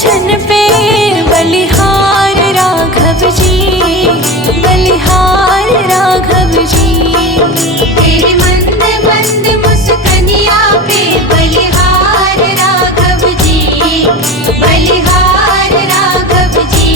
छन पे बलिहार राघव जी, बलिहार राघव जी। तेरे मंद मंद मुस्कनिया पे बलिहार राघव जी, बलिहार राघव जी।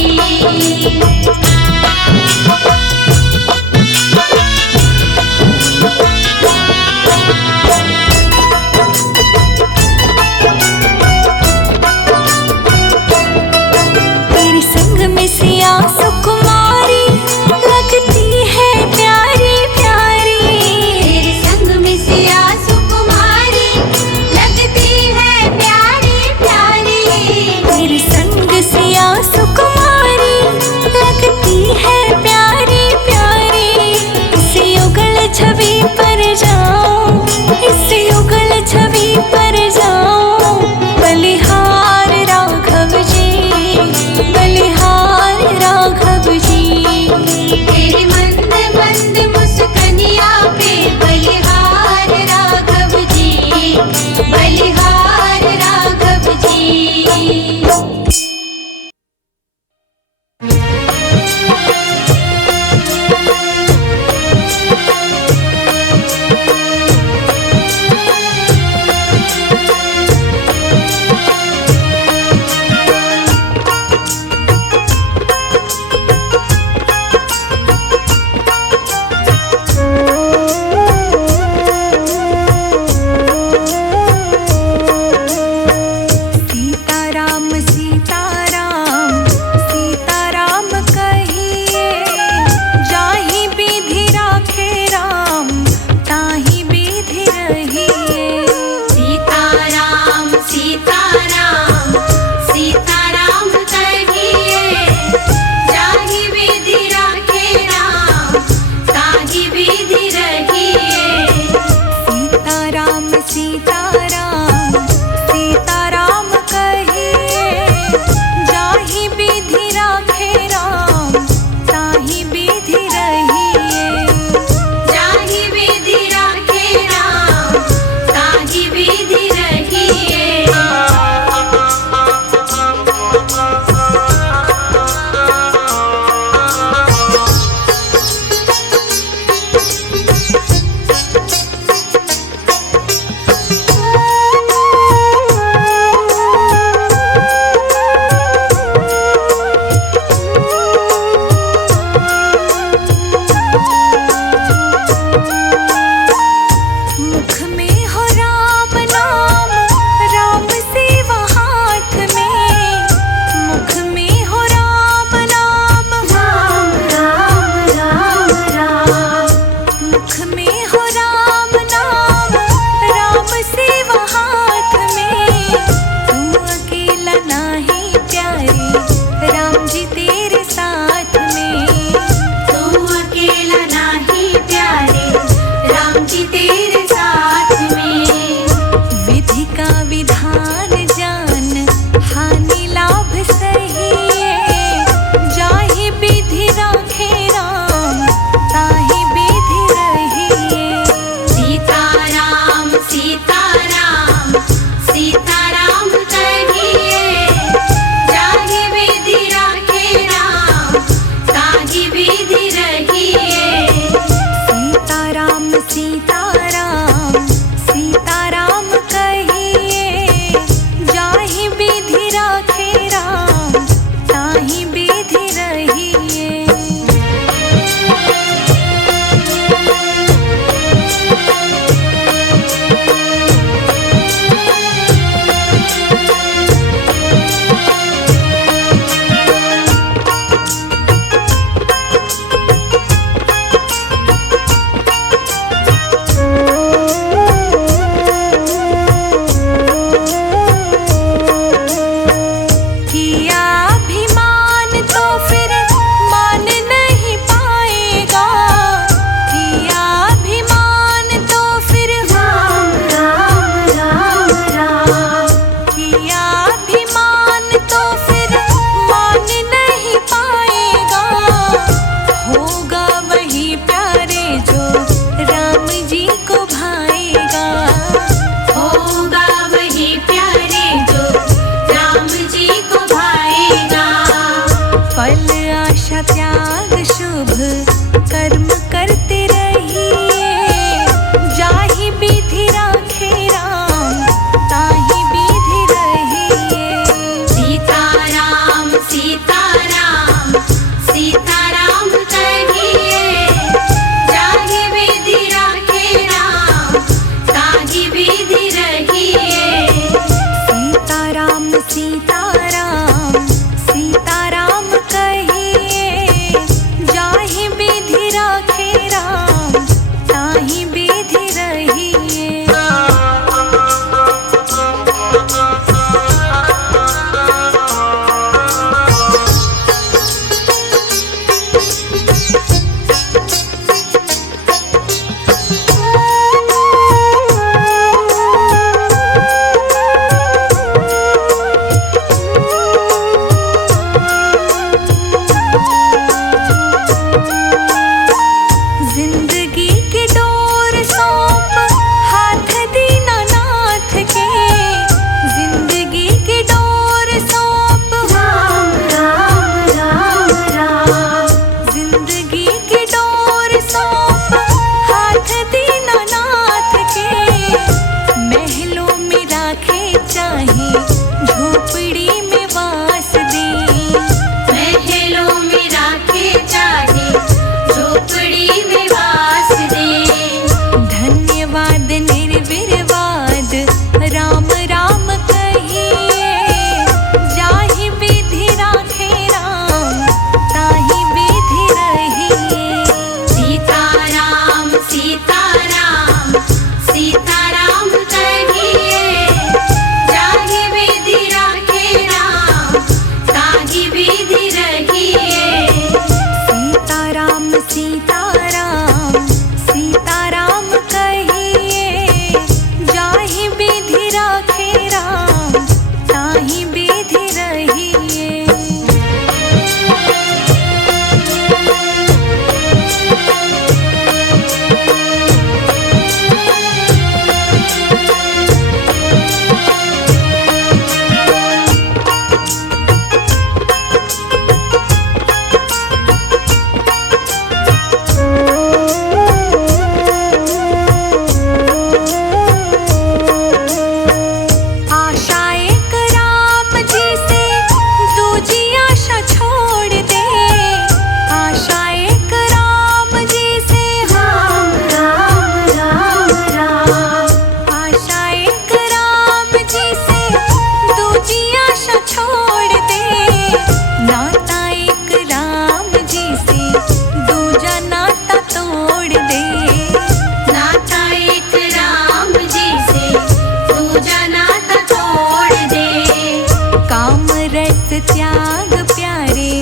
त्याग प्यारे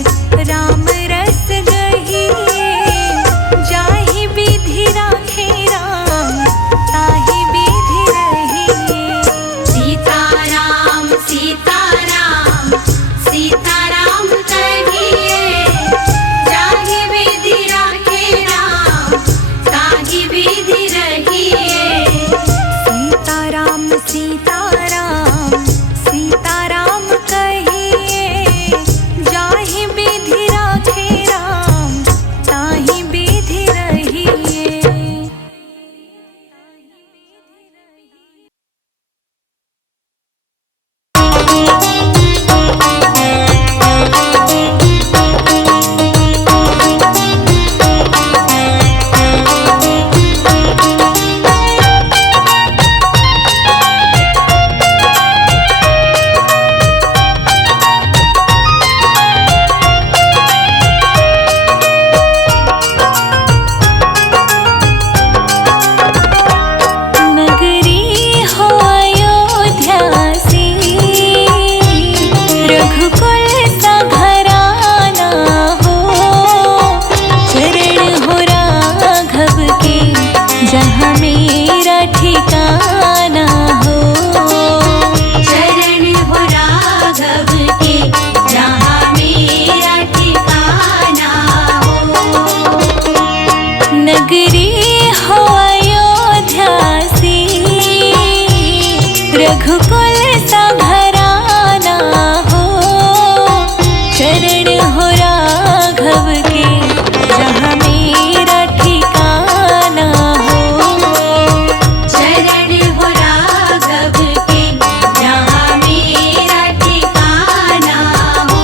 राम रस गहिए जाहि विधि राखे राम ताहि विधि रहिए। सीताराम सीताराम सीताराम कहिए जाहि विधि राखे राम ताहि विधि रहिए। सीताराम सीताराम सीताराम कहिए जाहि विधि राखे राम ताहि विधि रहिए। नगरी हो अयोध्या सी रघुकुल सा घराना हो। चरण हो राघव के जहाँ मेरा ठिकाना हो। चरण हो राघव के जहाँ मेरा ठिकाना हो। नगरी हो अयोध्या सी रघुकुल सा घराना हो। चरण हो राघव के जहाँ मेरा ठिकाना हो। चरण हो राघव के जहाँ मेरा ठिकाना हो।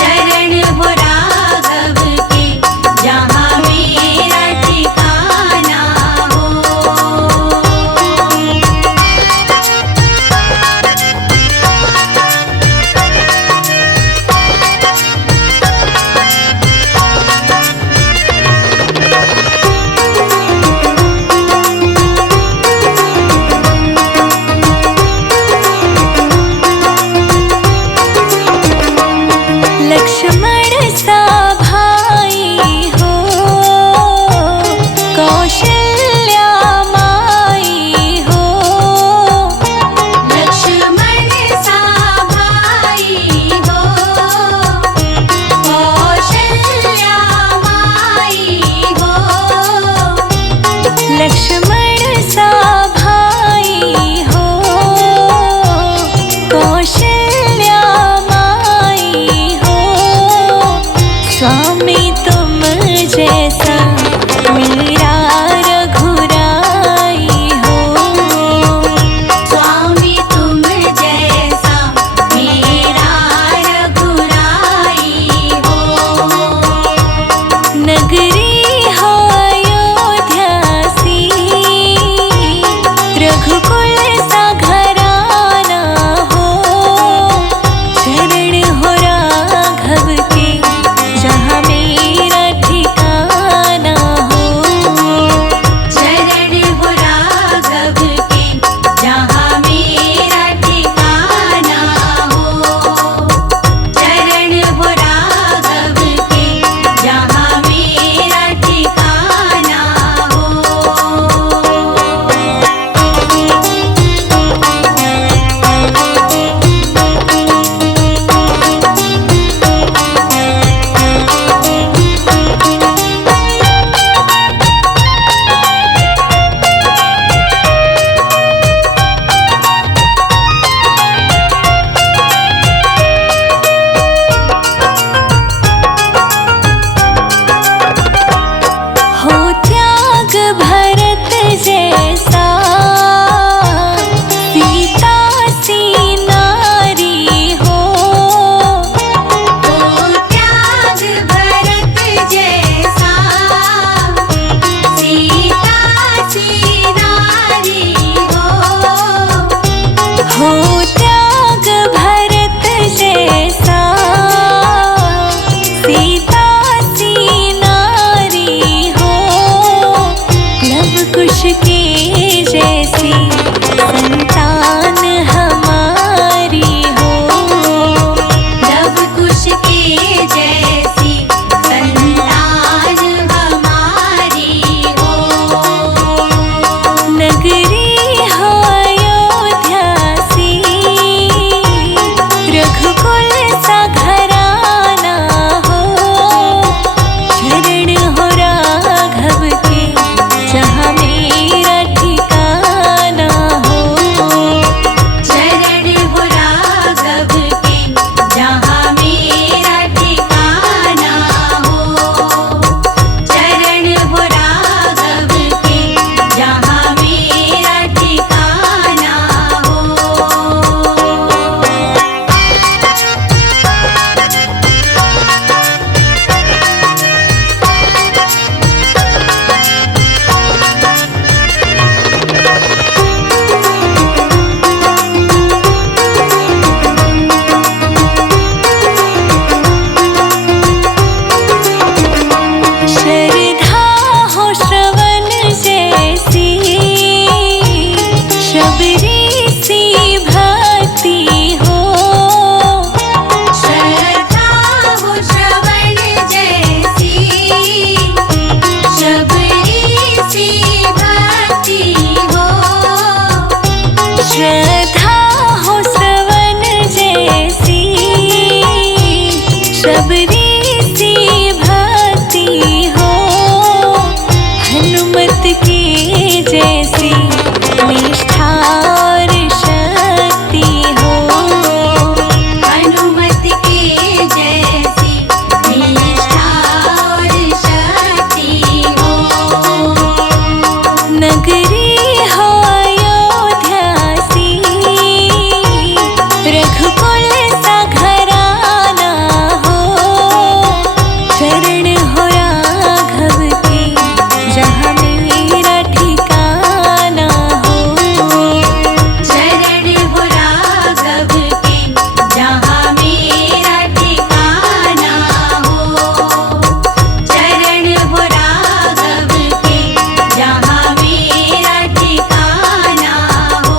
चरण हो राघव के जहाँ मेरा ठिकाना हो। शबरी सी भक्ति हो। श्रद्धा हो श्रवण जैसी, शबरी सी भक्ति हो। श्रद्धा हो श्रवण जैसी, शबरी सी भक्ति हो। हनुमत के जैसी निष्ठा और शक्ति हो। हनुमत के जैसी निष्ठा और शक्ति हो। नगरी हो अयोध्या सी, रघुकुल सा घराना हो। चरण हो राघव के, जहाँ मेरा ठिकाना हो। शरण हो राघव के, जहाँ मेरा ठिकाना हो। शरण हो राघव के, जहाँ मेरा ठिकाना हो।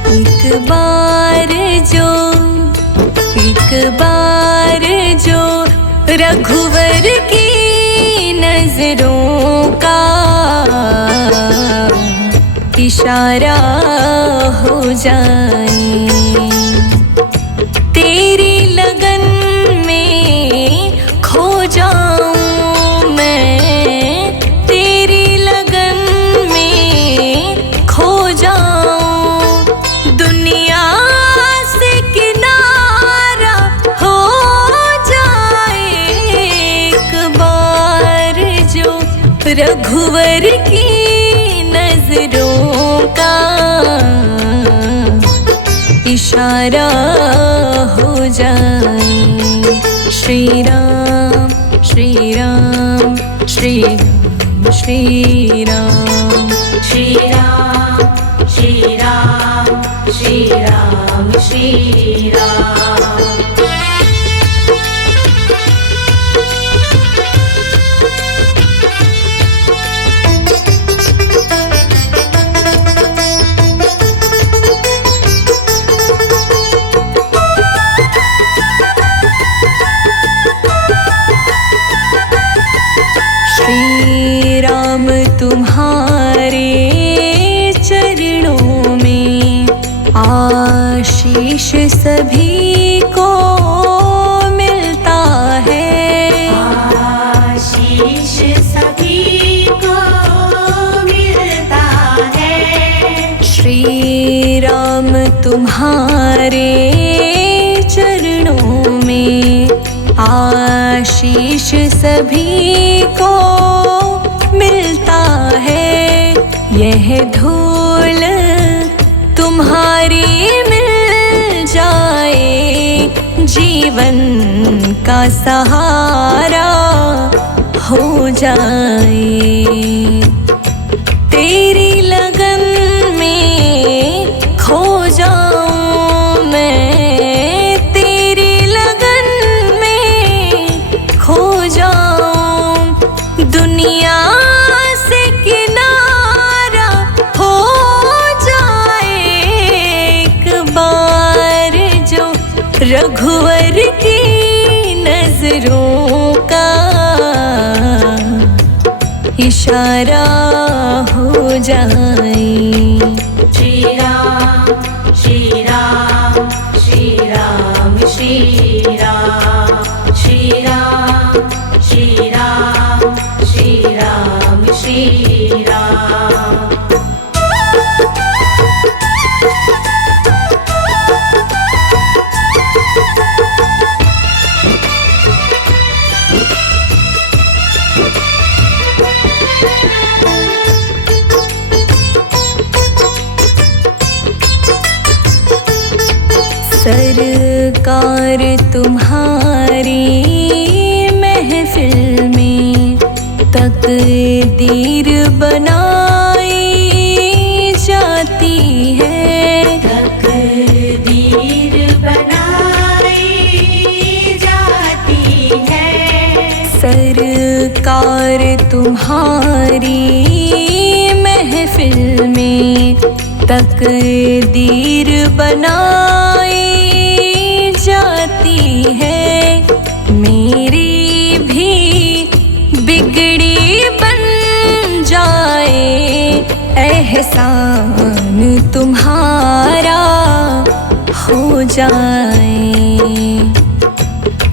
एक बार जो रघुवर की नजरों का इशारा हो जाए, तेरी लगन में खो जाऊं मैं। तेरी लगन में खो जाऊं, दुनिया से किनारा हो जाए। एक बार जो रघुवर की नजरों का इशारा हो जाए। श्री राम श्री राम श्री राम श्री राम श्री राम श्री राम श्री राम श्री राम। श्री राम तुम्हारे चरणों में आशीष सभी को मिलता है। आशीष सभी को मिलता है। श्री राम तुम्हारे चरणों में आशीष सभी को मिलता है। यह धूल तुम्हारी मिल जाए, जीवन का सहारा हो जाए। तेरी लगन में खो जाऊं मैं। तेरी लगन में खो जाऊं, दुनिया से किनारा हो जाए। एक बार जो रघुवर की नजरों का इशारा हो जाए। श्री राम श्री राम श्री राम श्री राम श्री राम श्री राम श्री राम श्री राम। बार तुम्हारी महफिल में तकदीर बनाई जाती है, मेरी भी बिगड़ी बन जाए एहसान तुम्हारा हो जाए।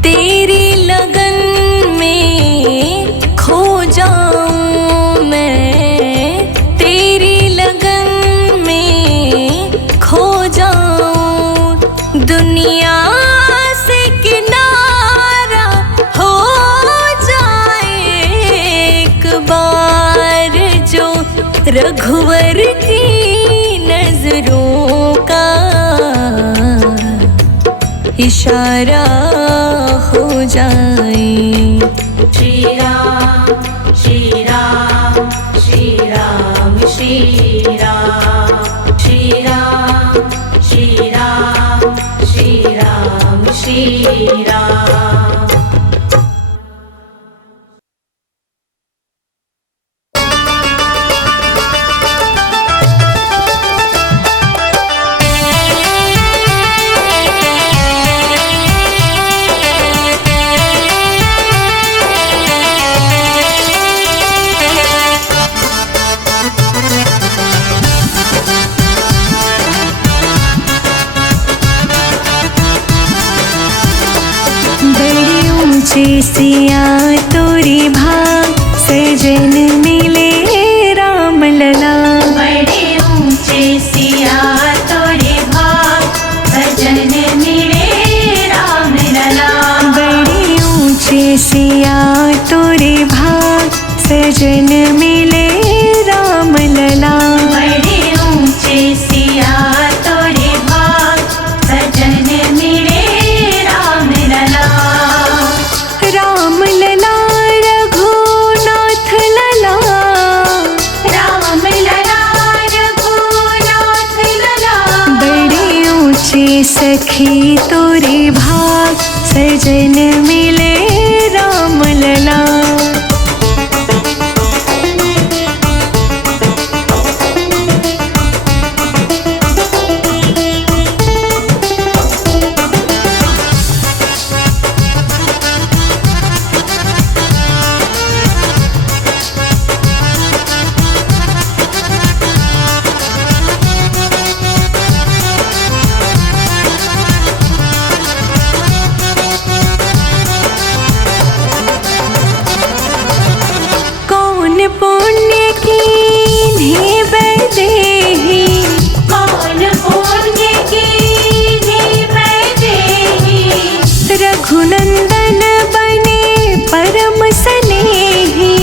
तेरी लगन में खो जाऊं मैं, तेरी लगन में खो जाऊं, दुनिया से किनारा हो जाए एक बार जो रघुवर की नजरों का इशारा हो जाए। श्री राम श्री राम श्री राम श्री राम श्री राम श्री राम श्री राम श्री राम। सिया तोरी भाग सजन मिले राम लला, बड़े ऊंचे सिया तोरे भाग सजन मिले राम लला, बड़े ऊंचे सिया तोरे भाग सजन मिले राम लला, बड़े ऊंचे सिया तोरे भाग सजन मिले राम लला। राम लला रघुनाथ लला, राम लला रघुनाथ लला, बड़े ऊंचे सखी तोरे भाग सजन मिले राम लला। पुण्य कीन्ही बैदेही, कौन पुण्य कीन्ही बैदेही, रघुनंदन बने परम स्नेही,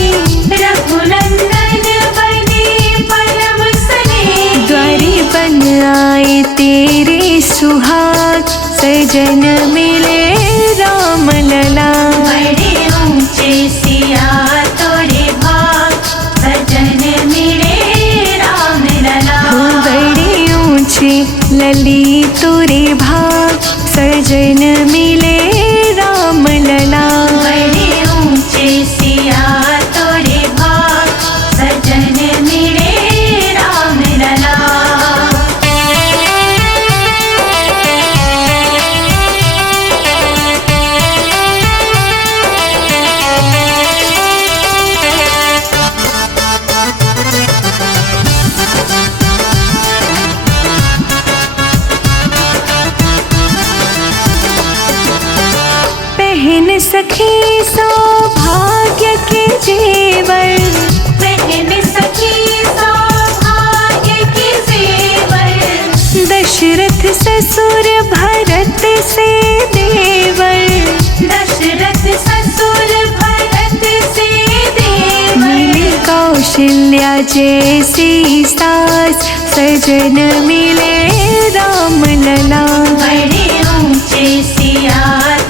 रघुनंदन बने परम स्नेही, द्वारी बन आए तेरे सुहाग सजन मिले राम लला, बड़े ऊंचे सिया तोरे भाग सजन मिले राम लला, बड़े ऊंचे लली तोरे भाग सजन मिले राम लला, बड़े ऊंचे सिया तोरे भाग सजन मिले राम लला। पहन सखी सौभाग्य के जेवर, पहन सखी सौभाग्य के जेवर, दशरथ ससुर भरत से देवर, दशरथ ससुर भरत से देवर, मिली कौशल्या जैसी सास सजन मिले राम लला, बड़े ऊंचे सिया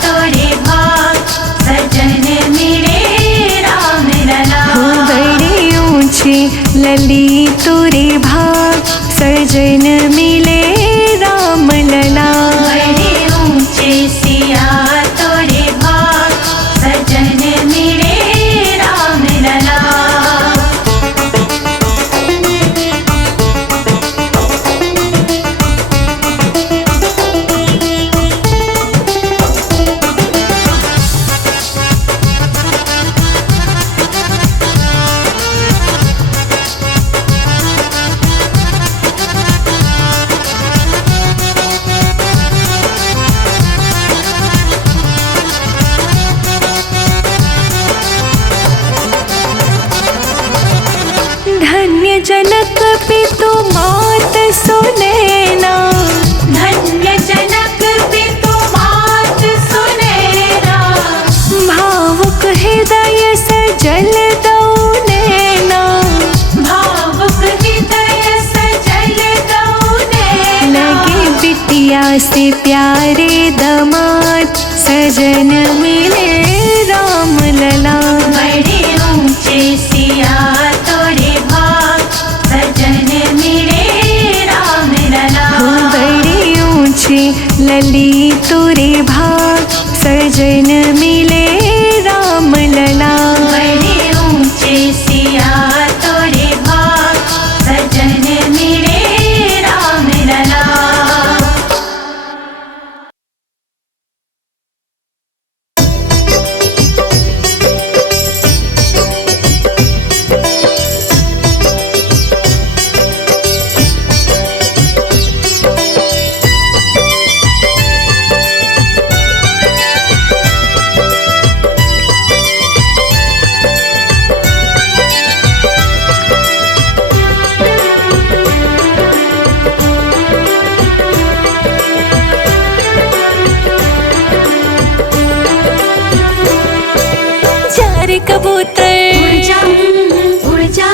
तोरे भाग सजन मिले राम लला, बड़े ऊंचे लली तोरे भाग सजन मिले राम लला, बड़े ऊंचे सिया तोरे भाग सजन मिले राम लला। सुनैना। धन्य जनक पितु मात सुनैना। भावुक हृदय सजल दो नैना। भावुक हृदय सजल दो नैना। लगे बिटिया से प्यारे दमाद, सजन मिले राम लला। बड़े ऊंचे सिया तोरे भाग, सजन मिले राम लला। बड़े ऊंचे लली तुरे भाग, सजन मिले राम लला। बड़े ऊंचे सिया तोरे भाग, सजन मिले राम लला। चार कबूतर, उड़ जा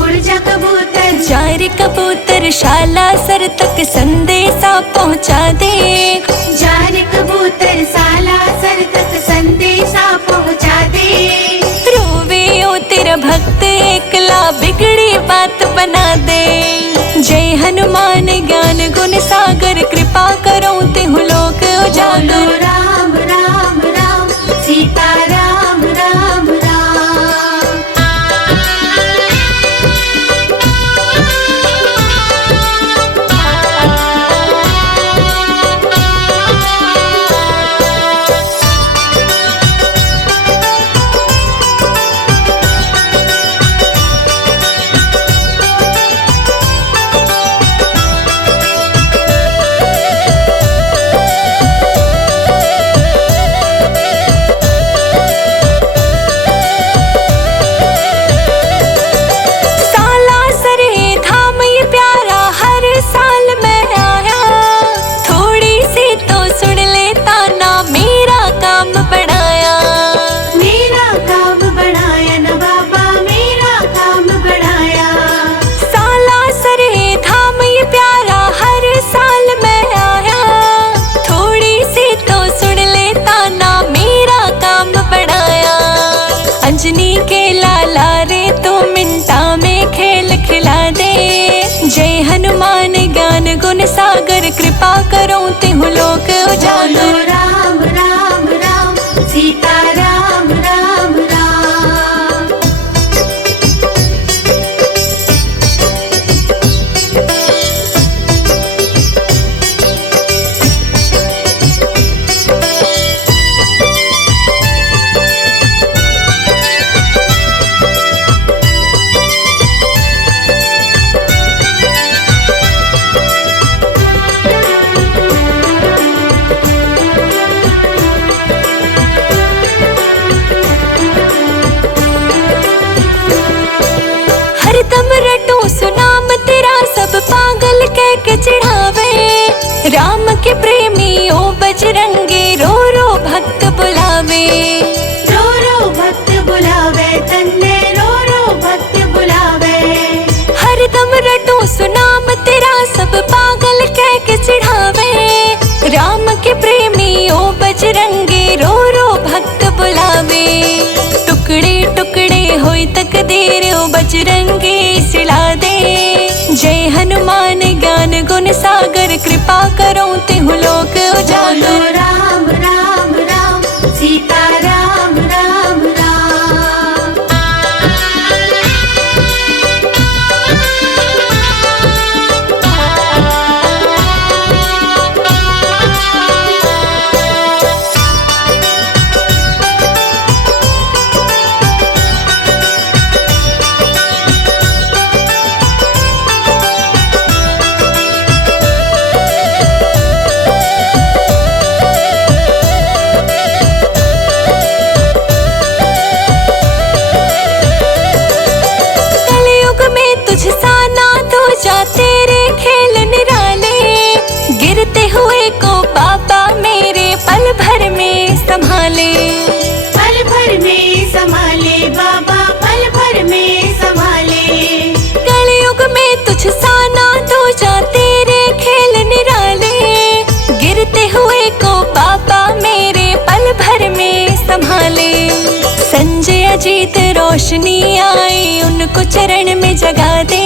उड़ जा कबूतर। चार कबूतर शाला सर तक संदेशा पहुंचा दे। चार कबूतर साला सर तक संदेशा पहुंचा दे। रोवे ओ तेरा भक्त एकला, बिगड़ी बात बना दे। जय हनुमान ज्ञान गुण सागर, कृपा करो तिहु लोक बोलो उजागर। राम राम राम, सीता राम राम राम। साला सरे धाम ये प्यारा, हर साल मैं आया। थोड़ी सी तो सुन लेता ना, मेरा काम बढ़ाया। मेरा काम बढ़ाया न बाबा, मेरा काम बढ़ाया। साला सरे धाम ये प्यारा, हर साल मैं आया। थोड़ी सी तो सुन लेता ना, मेरा काम बढ़ाया। अंजनी के लाला रे तो मिनटा में खेल खिला दे। जय हनुमान ज्ञान गुण सागर, कृपा करो तिहु लोक बोलो उजागर। राम राम राम, सीता राम राम राम। हरदम रटो सुनाम तेरा, सब पागल कह के चिढ़ावे। राम के प्रेमी ओ बजरंगी, रो रो भक्त बुलावे। रो रो भक्त बुलावे, तन्ने रो रो भक्त बुलावे। हरदम रटो सुनाम तेरा, सब पागल कह के चिढ़ावे। राम के प्रेमी ओ बजरंगी, रो रो भक्त बुलावे। टुकड़े टुकड़े होई तकदीर, ओ बजरंगी सिला दे। जय हनुमान ज्ञान गुण सागर, कृपा करो तिहु लोक बोलो उजागर। राम राम राम, सीता राम राम राम। संभाले। पल भर में संभाले बाबा, पल भर में संभाले। कलयुग में तुझ सा ना दूजा, तेरे खेल निराले। गिरते हुए को बाबा मेरे पल भर में संभाले। संजय अजीत रोशनी आई, उनको चरण में जगा दे।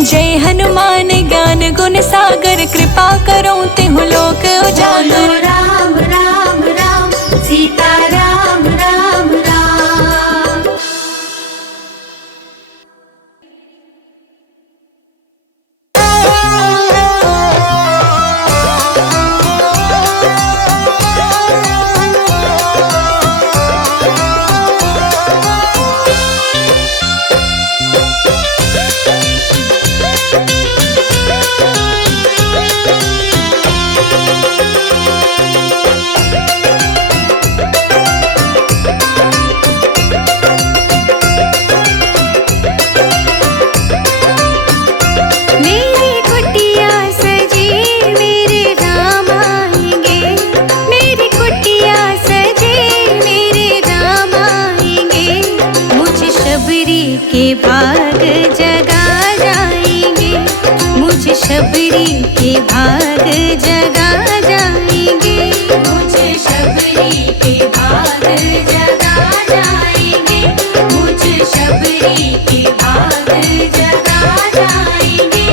जय हनुमान ज्ञान गुण सागर, कृपा करो तिहु लोक उजागर। बोलो राम राम राम, सीता राम राम राम। भाग जगा जाएंगे, मुझे शबरी के भाग जगा जाएंगे। मुझे शबरी के भाग जगा जाएंगे, मुझे शबरी के भाग जगा जाएंगे।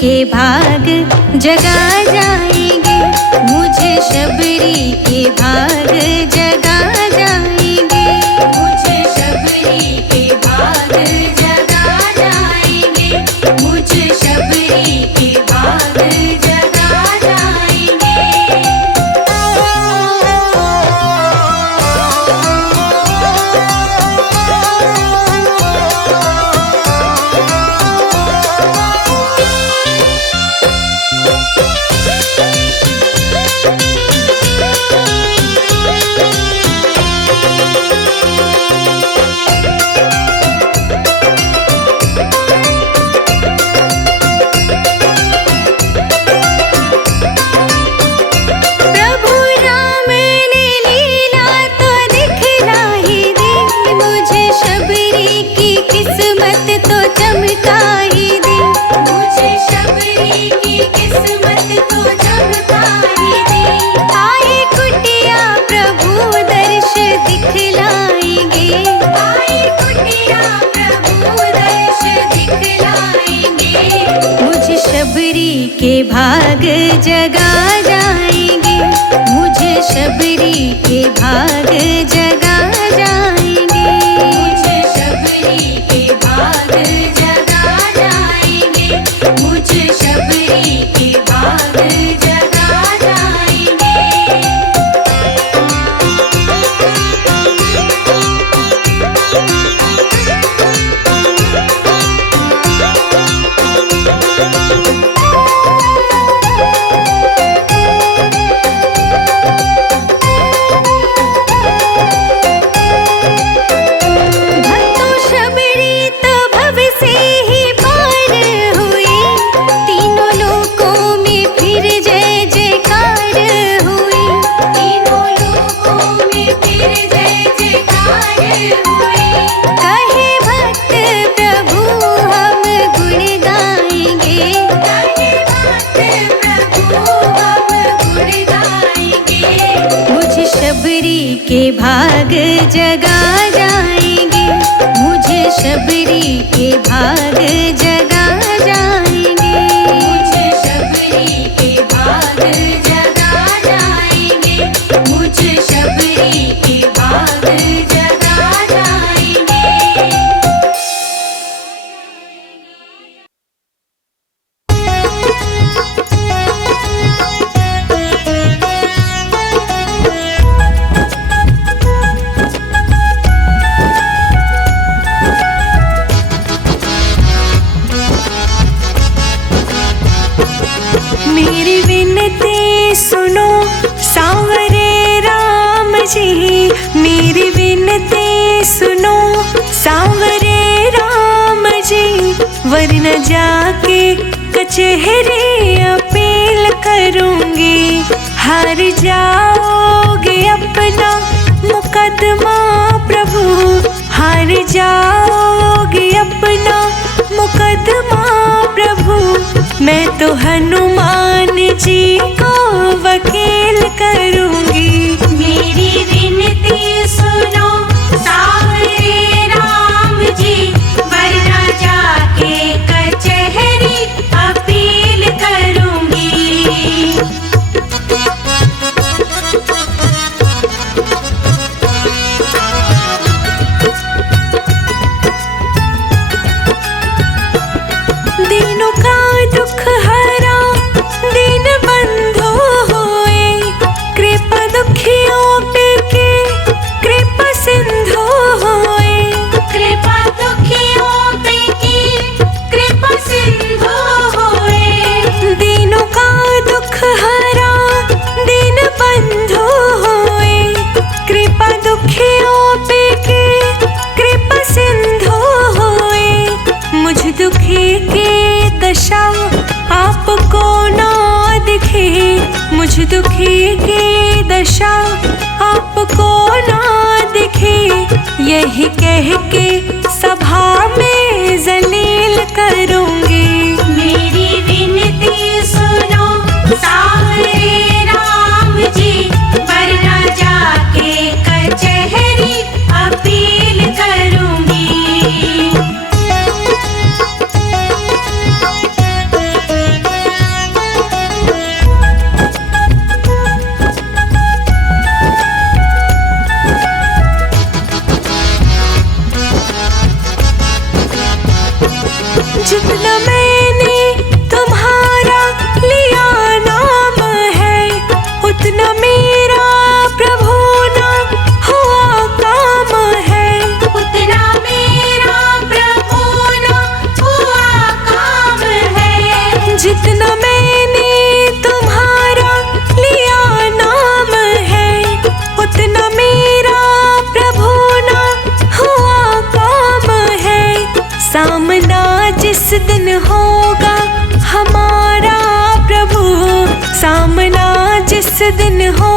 के भाग जगा जाएंगे, मुझे शबरी के भाग जगा जाएंगे। मुझे शबरी के भाग जगा जाएंगे, मुझे शबरी के भाग जगा जाएंगे। के भाग जगा जाएंगे, मुझे शबरी के भाग जगा जाएंगे। मुझे शबरी के भाग जगा जाएंगे, मुझे शबरी के भाग जगा जाएंगे। के भाग जगा जाएंगे, मुझे शबरी के भाग जगा जाएंगे। मुझे शबरी के भाग जगा जाएंगे। सुनो सांवरे राम जी, वरना जाके कचहरी अपील करूंगी। हार जाओगे अपना मुकदमा प्रभु, हार जाओगे अपना मुकदमा प्रभु। मैं तो हनुमान जी को वकील करूंगी। मेरी विनती सुनो सांवरे राम जी, वरना जाके कचहरी अपील करूंगी। दीनों का दुख हरा दीन बंधु हुए, कृपा दुखियों पे के कृपा सिंधु हुए। कृपा दुखियों पे की कृपा सिंधु हुए। दीनों का दुख हरा दीन बंधु हुए, कृपा दुखियों पे के कृपा सिंधु हुए। मुझ दुखी की दशा आपको ना दिखे, मुझ दुखी की दशा आपको ना दिखे। यही कह के सभा में जलील करूंगी। मेरी विनती सुनो सांवरे राम जी, वरना जाके कचहरी अपील करूंगी। जितना मैंने तुम्हारा लिया नाम है, उतना मेरा प्रभु ना हुआ काम है। उतना मेरा प्रभु ना हुआ काम है। जितना मैंने तुम्हारा लिया नाम है, उतना मेरा प्रभु ना हुआ काम है। सामना जिस दिन होगा हमारा प्रभु, सामना जिस दिन हो